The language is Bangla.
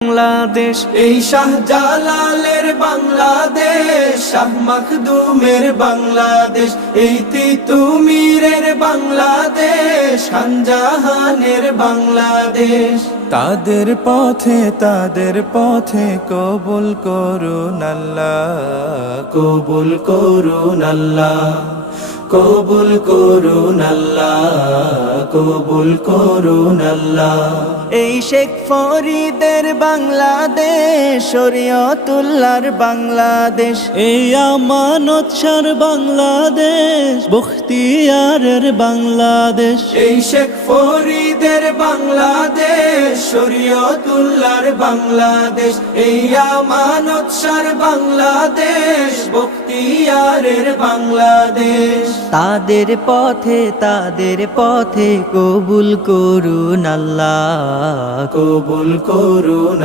বাংলাদেশ, এই শাহজালালের বাংলাদেশ, শাহ মখদুমের বাংলাদেশ, এই তিতুমীরের বাংলাদেশ, খানজাহানের বাংলাদেশ। তাদের পথে কবুল করুন আল্লাহ, কবুল করুন আল্লাহ, কবুল করুন আল্লাহ, কবুল করুন আল্লাহ। এই শেখ ফরিদের বাংলাদেশ, শরীয়তুল্লাহর বাংলাদেশ, এই আমানত শাহর বাংলাদেশ, বখতিয়ারের বাংলাদেশ। এই শেখ ফরিদের বাংলাদেশ, শরীয়তুল্লাহর বাংলাদেশ, এই আমানত শাহর বাংলাদেশ, বখতিয়ারের বাংলাদেশ। তাদের পথে কবুল করুন আল্লাহ, কবুল করুন